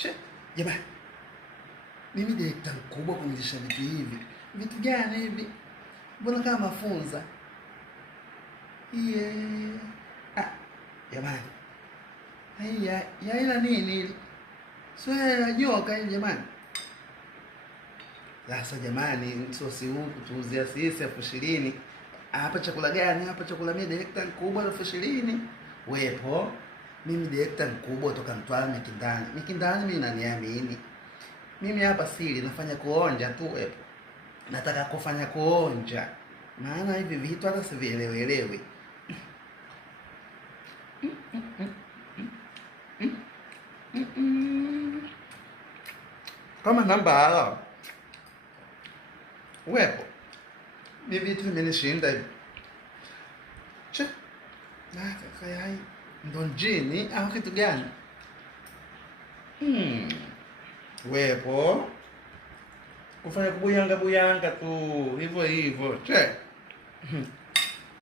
Che, jamani. Mimi direkta mkubwa kunilisha vitu hivi. Vitu gani hivi? Mbona kama mafunza? Iye. Jamani. Ya ila nini? Sio ya nyoka hivi jamani. Sasa jamani, sosi huku tuuzia sisi 20,000. Hapa chakula gani? Hapa chakula mimi direkta mkubwa 20,000. Wepo. Mimi direkta mkubwa kutoka Mtwara Mikindani. Mikindani mimi naniamini. Mimi hapa siri nafanya kuonja tu wepo. Nataka kufanya kuonja. Maana hivi vitu hata sivielewelewi. Kama namba hala. Wepo. Ni vitu vimenishinda hivi. Che. Kaya hii. Ndo jini au kitu gani? Wepo. Kufanya kubuyanga tu. Hivyo. Che.